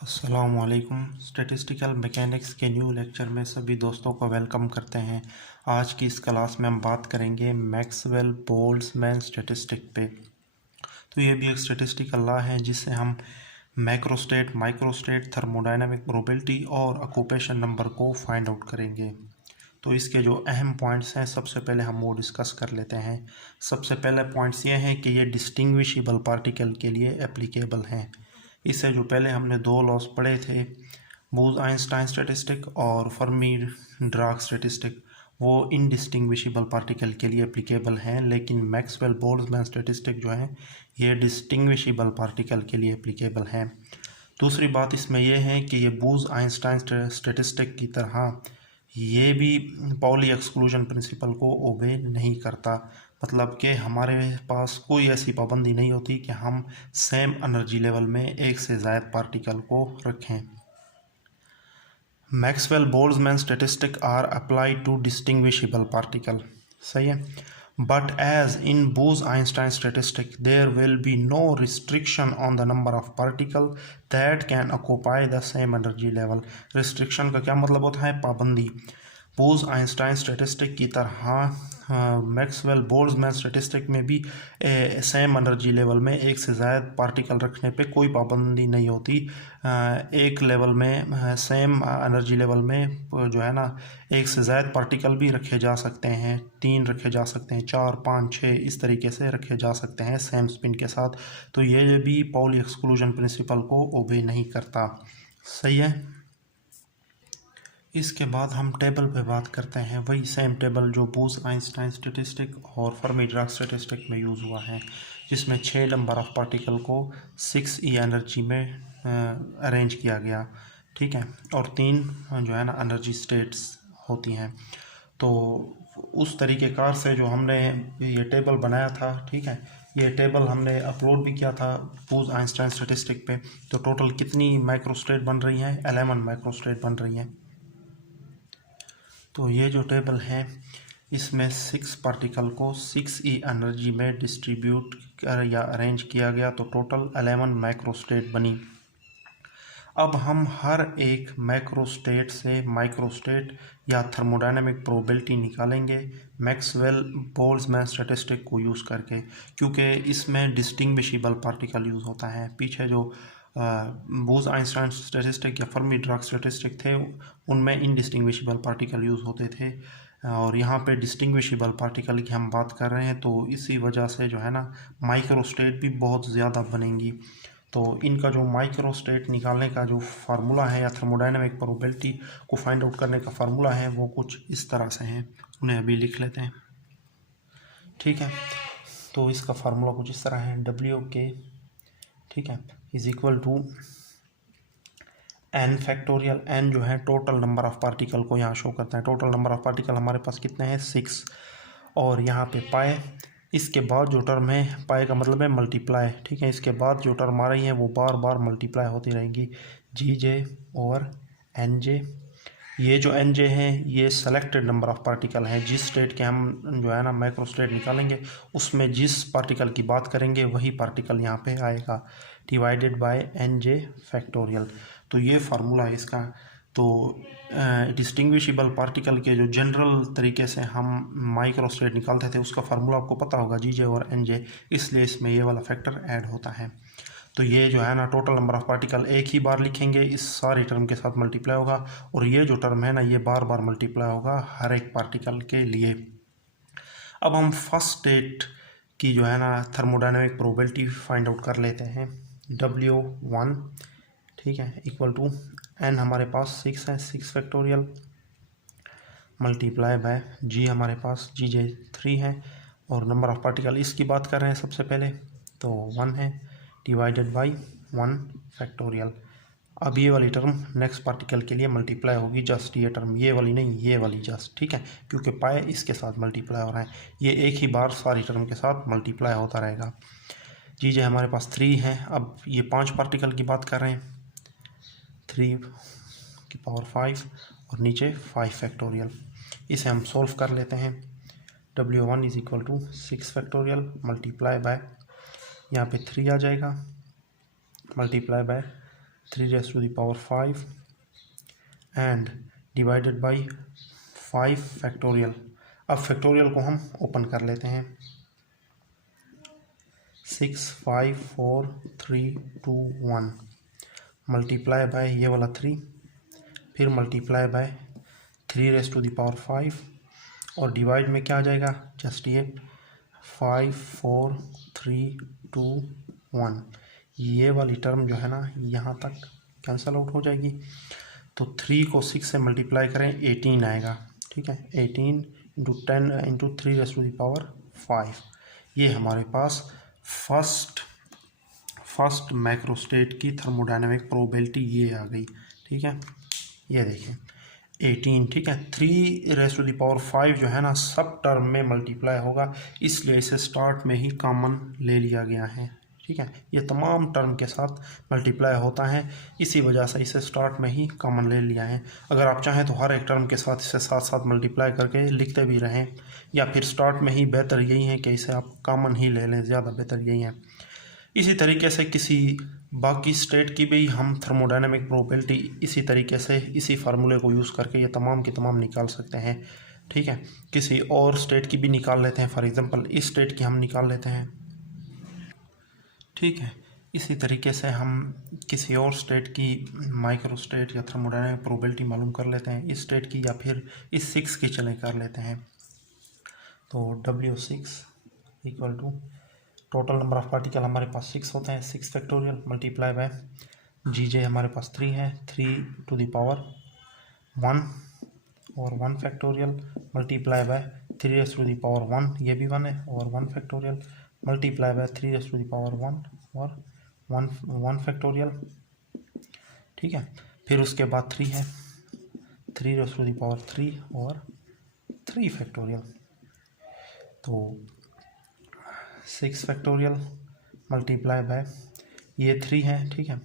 अस्सलामुअलैकुम। Statistical mechanics के new lecture में सभी दोस्तों को वेलकम करते हैं। आज की इस क्लास में हम बात करेंगे मैक्सवेल बोल्ट्जमैन स्टैटिस्टिक पे। तो ये भी एक स्टैटिस्टिकल लॉ है जिससे हम मैक्रोस्टेट, माइक्रोस्टेट, थर्मोडायनामिक प्रोबेबिलिटी और ऑक्यूपेशन नंबर को फाइंड आउट करेंगे। तो इसके जो अहम पॉइंट्स हैं सबसे पहले हम वो डिस्कस कर लेते हैं। सबसे पहले पॉइंट्स ये हैं कि ये डिस्टिंग्विशेबल पार्टिकल के लिए एप्लीकेबल हैं। इससे जो पहले हमने दो लॉस पढ़े थे, बोस-आइंस्टाइन स्टैटिस्टिक और फर्मी डिराक स्टैटिस्टिक, वो इनडिस्टिंग्विशेबल पार्टिकल के लिए एप्लीकेबल हैं, लेकिन मैक्सवेल बोल्ट्जमैन स्टैटिस्टिक जो है ये डिस्टिंग्विशेबल पार्टिकल के लिए एप्लीकेबल हैं। दूसरी बात इसमें यह है कि ये बोस-आइंस्टाइन स्टैटिस्टिक की तरह ये भी पाउली एक्सक्लूजन प्रिंसिपल को ओबे नहीं करता। मतलब कि हमारे पास कोई ऐसी पाबंदी नहीं होती कि हम सेम एनर्जी लेवल में एक से ज़्यादा पार्टिकल को रखें। Maxwell Boltzmann statistic are applied to distinguishable particle, सही है। But as in Bose Einstein statistic there will be no restriction on the number of particle that can occupy the same energy level. Restriction का क्या मतलब होता है? पाबंदी। बोस-आइंस्टाइन स्टैटिस्टिक की तरह मैक्सवेल बोल्ट्जमैन स्टैटिस्टिक में भी सेम एनर्जी लेवल में एक से ज़्यादा पार्टिकल रखने पे कोई पाबंदी नहीं होती। एक लेवल में सेम एनर्जी लेवल में जो है ना एक से ज़्यादा पार्टिकल भी रखे जा सकते हैं, 3 रखे जा सकते हैं, 4, 5, 6 इस तरीके से रखे जा सकते हैं सेम स्पिन के साथ। तो ये भी पाउली एक्सक्लूजन प्रिंसिपल को ओबे नहीं करता, सही है। इसके बाद हम टेबल पे बात करते हैं, वही सेम टेबल जो बोस-आइंस्टाइन स्टैटिस्टिक और फर्मी डिराक स्टैटिस्टिक में यूज़ हुआ है, जिसमें 6 नंबर ऑफ पार्टिकल को 6e एनर्जी में अरेंज किया गया, ठीक है, और 3 जो है ना एनर्जी स्टेट्स होती हैं। तो उस तरीक़ेकार से जो हमने ये टेबल बनाया था, ठीक है, ये टेबल हमने अपलोड भी किया था बोस-आइंस्टाइन स्टैटिस्टिक पे। तो टोटल कितनी माइक्रोस्टेट बन रही हैं? 11 माइक्रोस्टेट बन रही हैं। तो ये जो टेबल है इसमें 6 पार्टिकल को 6e एनर्जी में डिस्ट्रीब्यूट कर या अरेंज किया गया, तो टोटल 11 माइक्रोस्टेट बनी। अब हम हर एक मैक्रोस्टेट से माइक्रोस्टेट या थर्मोडायनामिक प्रोबेबिलिटी निकालेंगे मैक्सवेल बोल्ट्जमैन स्टैटिस्टिक को यूज़ करके, क्योंकि इसमें डिस्टिंग्विशेबल पार्टिकल यूज़ होता है। पीछे जो बोस-आइंस्टाइन स्टैटिस्टिक या फर्मी डिराक स्टैटिस्टिक थे उनमें इनडिस्टिंग्विशेबल पार्टिकल यूज़ होते थे, और यहाँ पे डिस्टिंग्विशेबल पार्टिकल की हम बात कर रहे हैं, तो इसी वजह से जो है ना माइक्रोस्टेट भी बहुत ज़्यादा बनेंगी। तो इनका जो माइक्रोस्टेट निकालने का जो फार्मूला है या थर्मोडायनामिक प्रोबेबिलिटी को फाइंड आउट करने का फार्मूला है वो कुछ इस तरह से हैं, उन्हें अभी लिख लेते हैं, ठीक है। तो इसका फार्मूला कुछ इस तरह है, WK, ठीक है, is equal to n factorial. n जो है टोटल नंबर ऑफ पार्टिकल को यहाँ शो करता है। टोटल नंबर ऑफ पार्टिकल हमारे पास कितने हैं? 6। और यहाँ पे पाए, इसके बाद जो टर्म है, पाए का मतलब है मल्टीप्लाई, ठीक है, इसके बाद जो टर्म आ रही है वो बार बार मल्टीप्लाई होती रहेंगी, GJ और NJ। ये जो NJ है ये सेलेक्टेड नंबर ऑफ पार्टिकल है। जिस स्टेट के हम जो है ना माइक्रो स्टेट निकालेंगे उसमें जिस पार्टिकल की बात करेंगे वही पार्टिकल यहाँ पे आएगा, डिवाइडेड बाय NJ फैक्टोरियल। तो ये फार्मूला है इसका। तो डिस्टिंग्विशेबल पार्टिकल के जो जनरल तरीके से हम माइक्रो स्टेट निकालते थे उसका फार्मूला आपको पता होगा, GJ और NJ, इसलिए इसमें ये वाला फैक्टर ऐड होता है। तो ये जो है ना टोटल नंबर ऑफ पार्टिकल एक ही बार लिखेंगे, इस सारे टर्म के साथ मल्टीप्लाई होगा, और ये जो टर्म है ना ये बार बार मल्टीप्लाई होगा हर एक पार्टिकल के लिए। अब हम फर्स्ट स्टेट की जो है ना थर्मोडायनामिक प्रोबेबिलिटी फाइंड आउट कर लेते हैं। W1, ठीक है, इक्वल टू n हमारे पास 6 है, 6 फैक्टोरियल मल्टीप्लाई बाय G हमारे पास GJ 3 है, और नंबर ऑफ पार्टिकल इसकी बात कर रहे हैं सबसे पहले, तो 1 है, डिवाइडेड बाय 1 फैक्टोरियल। अब ये वाली टर्म नेक्स्ट पार्टिकल के लिए मल्टीप्लाई होगी, जस्ट ये टर्म, ये वाली नहीं, ये वाली जस्ट, ठीक है, क्योंकि पाए इसके साथ मल्टीप्लाई हो रहा है, ये एक ही बार सारी टर्म के साथ मल्टीप्लाई होता रहेगा। GJ हमारे पास 3 है। अब ये 5 पार्टिकल की बात कर रहे हैं, 3 की पावर 5 और नीचे 5 फैक्टोरियल। इसे हम सोल्व कर लेते हैं। W1 is equal to 6 factorial multiply by, यहाँ पे 3 आ जाएगा, multiply by 3 raise to the power 5 and divided by 5 factorial. अब फैक्टोरियल को हम ओपन कर लेते हैं। 6 5 4 3 2 1 मल्टीप्लाई बाय ये वाला 3, फिर multiply by 3 raise to the power 5 और डिवाइड में क्या आ जाएगा, जस्ट ये 5 4 3 2 1। ये वाली टर्म जो है ना यहाँ तक कैंसल आउट हो जाएगी। तो 3 को 6 से मल्टीप्लाई करें 18 आएगा, ठीक है। 18 into 10 into 3 raise to the power 5। ये हमारे पास फर्स्ट मैक्रोस्टेट की थर्मोडायनेमिक प्रोबेबिलिटी ये आ गई, ठीक है। ये देखिए 18, ठीक है। 3 रेज़ टू द पावर 5 जो है ना सब टर्म में मल्टीप्लाई होगा, इसलिए इसे स्टार्ट में ही कॉमन ले लिया गया है, ठीक है। ये तमाम टर्म के साथ मल्टीप्लाई होता है, इसी वजह से इसे स्टार्ट में ही कॉमन ले लिया है। अगर आप चाहें तो हर एक टर्म के साथ इसे साथ साथ मल्टीप्लाई करके लिखते भी रहें, या फिर स्टार्ट में ही बेहतर यही है कि इसे आप कॉमन ही ले लें, ज़्यादा बेहतर यही है। इसी तरीके से किसी बाकी स्टेट की भी हम थर्मोडायनेमिक प्रोबेबिलिटी इसी तरीके से इसी फार्मूले को यूज़ करके ये तमाम की तमाम निकाल सकते हैं, ठीक है। किसी और स्टेट की भी निकाल लेते हैं, फॉर एग्जांपल इस स्टेट की हम निकाल लेते हैं, ठीक है। इसी तरीके से हम किसी और स्टेट की माइक्रो स्टेट या थर्मोडायनेमिक प्रोबेबिलिटी मालूम कर लेते हैं, इस स्टेट की या फिर इस 6 की चले कर लेते हैं। तो W6 equal to total number of particle हमारे पास 6 होते हैं, 6 फैक्टोरियल मल्टीप्लाई बाय GJ हमारे पास 3 है, 3 टू द पावर 1 और 1 factorial multiply by 3 raise to the power 1, ये भी 1 है, और 1 factorial multiply by 3 raise to the power 1 और 1 फैक्टोरियल, ठीक है। फिर उसके बाद 3 है, 3 रेज़ टू द पावर 3 और 3 फैक्टोरियल। तो 6 फैक्टोरियल मल्टीप्लाई बाय ये 3 है, ठीक है।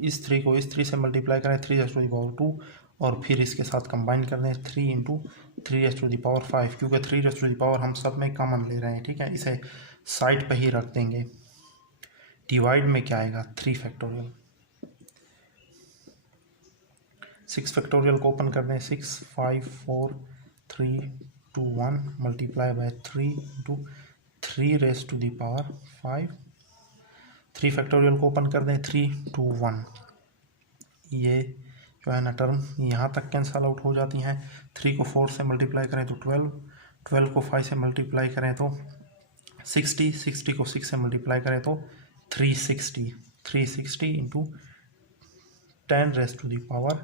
इस 3 को इस 3 से मल्टीप्लाई करें 3 रेज़ टू द पावर 2 और फिर इसके साथ कंबाइन कर दें 3 into 3 raise to the power 5, क्योंकि 3 रेज़ टू द पावर हम सब में कॉमन ले रहे हैं, ठीक है। इसे साइड पे ही रख देंगे। डिवाइड में क्या आएगा, 3 फैक्टोरियल। 6 फैक्टोरियल को ओपन कर दें, 6 5 4 3 2 1 multiply by 3 into 3 raise to the power 5। 3 factorial को ओपन कर दें, 3 2 1। ये जो है ना टर्म यहाँ तक कैंसल आउट हो जाती हैं। 3 को 4 से मल्टीप्लाई करें तो 12, 12 को 5 से मल्टीप्लाई करें तो 60, 60 को 6 से मल्टीप्लाई करें तो 360, 360 into 10 raise to the power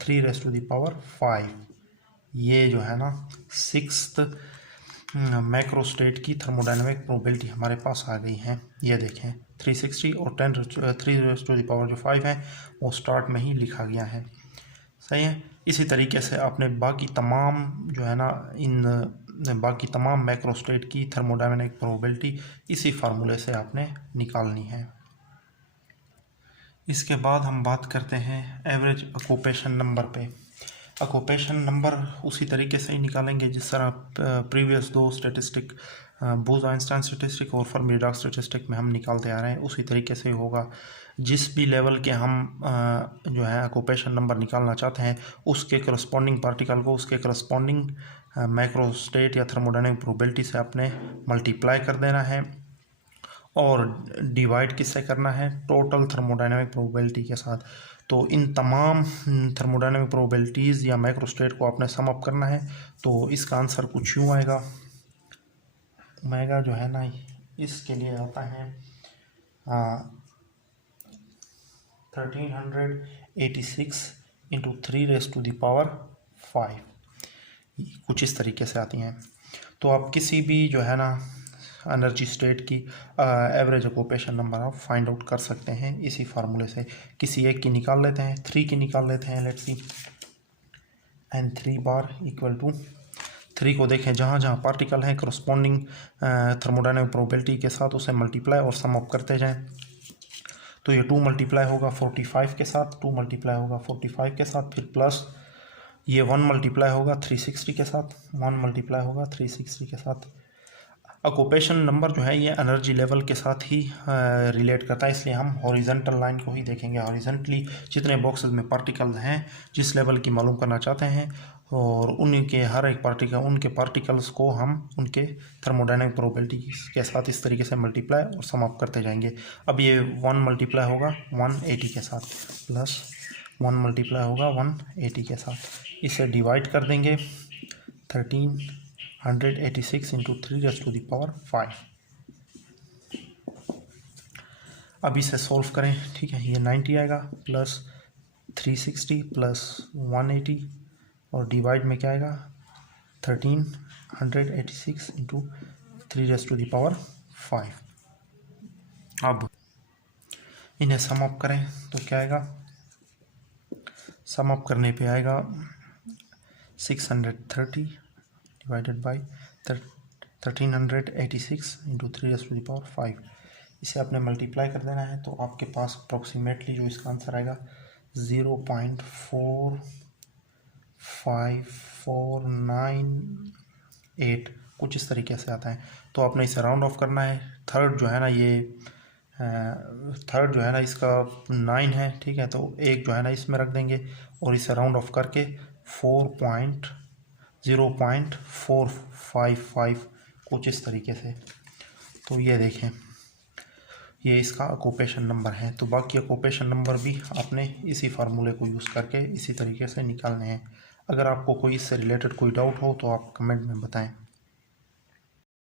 3 raise to the power 5। ये जो है ना 6th मैक्रोस्टेट की थर्मोडायनेमिक प्रोबेबिलिटी हमारे पास आ गई है। ये देखें 360 और 3 रेज़ टू द पावर जो 5 है वो स्टार्ट में ही लिखा गया है, सही है। इसी तरीके से आपने बाकी तमाम जो है ना बाकी तमाम मैक्रोस्टेट की थर्मोडायनेमिक प्रोबेबिलिटी इसी फार्मूले से आपने निकालनी है। इसके बाद हम बात करते हैं एवरेज ऑक्यूपेशन नंबर पे। ऑक्यूपेशन नंबर उसी तरीके से ही निकालेंगे जिस तरह प्रीवियस 2 स्टेटिस्टिक बोस-आइंस्टाइन स्टेटिस्टिक और फर्मी-डिराक स्टेटिस्टिक में हम निकालते आ रहे हैं, उसी तरीके से होगा। जिस भी लेवल के हम जो है ऑक्यूपेशन नंबर निकालना चाहते हैं उसके करस्पॉन्डिंग पार्टिकल को उसके करस्पॉन्डिंग मैक्रोस्टेट या थर्मोडायनेमिक प्रोबेबिलिटी से आपने मल्टीप्लाई कर देना है और डिवाइड किससे करना है, टोटल थर्मोडायनेमिक प्रोबेबिलिटी के साथ। तो इन तमाम थर्मोडायनेमिक प्रोबेबिलिटीज़ या मैक्रोस्टेट को आपने सम अप करना है। तो इसका आंसर कुछ यूँ आएगा, ओमेगा जो है ना इसके लिए आता है 1386 into 3 raise to the power 5, कुछ इस तरीके से आती हैं। तो आप किसी भी जो है ना एनर्जी स्टेट की एवरेज ऑक्यूपेशन नंबर आप फाइंड आउट कर सकते हैं इसी फार्मूले से। किसी एक की निकाल लेते हैं, 3 की निकाल लेते हैं, लेट्स सी। एंड 3 बार इक्वल टू 3 को देखें जहाँ जहाँ पार्टिकल हैं करस्पॉन्डिंग थर्मोडायनेमिक प्रोबेबिलिटी के साथ उसे मल्टीप्लाई और सम अप करते जाएं। तो ये 2 मल्टीप्लाई होगा 45 के साथ, 2 मल्टीप्लाई होगा 45 के साथ, फिर प्लस ये 1 मल्टीप्लाई होगा 360 के साथ, 1 मल्टीप्लाई होगा 360 के साथ। ऑक्यूपेशन नंबर जो है ये एनर्जी लेवल के साथ ही रिलेट करता है, इसलिए हम हॉरिजेंटल लाइन को ही देखेंगे। हॉरिजेंटली जितने बॉक्सेस में पार्टिकल हैं जिस लेवल की मालूम करना चाहते हैं, और उनके हर एक उनके पार्टिकल्स को हम उनके थर्मोडायनेमिक प्रोबेबिलिटी के साथ इस तरीके से मल्टीप्लाई और सम अप करते जाएंगे। अब ये 1 मल्टीप्लाई होगा 180 के साथ, प्लस 1 मल्टीप्लाई होगा 180 के साथ, इसे डिवाइड कर देंगे 1386 इंटू 3⁵ अब इसे सॉल्व करें, ठीक है। ये 90 आएगा, प्लस 360 प्लस 180 और डिवाइड में क्या आएगा 1386 इंटू 3⁵। अब इन्हें सम अप करें तो क्या आएगा, सम अप करने पे आएगा 630 डिवाइडेड बाई 1386 इंटू 3⁵। इसे आपने मल्टीप्लाई कर देना है, तो आपके पास अप्रोक्सीमेटली जो इसका आंसर आएगा 0.4549 कुछ इस तरीके से आता है। तो आपने इसे राउंड ऑफ करना है। थर्ड जो है ना इसका 9 है, ठीक है। तो एक जो है ना इसमें रख देंगे और इसे राउंड ऑफ करके 0.455 कुछ इस तरीके से। तो ये देखें, ये इसका ऑक्यूपेशन नंबर है। तो बाकी ऑक्यूपेशन नंबर भी आपने इसी फार्मूले को यूज़ करके इसी तरीके से निकालने हैं। अगर आपको कोई इससे रिलेटेड कोई डाउट हो तो आप कमेंट में बताएं।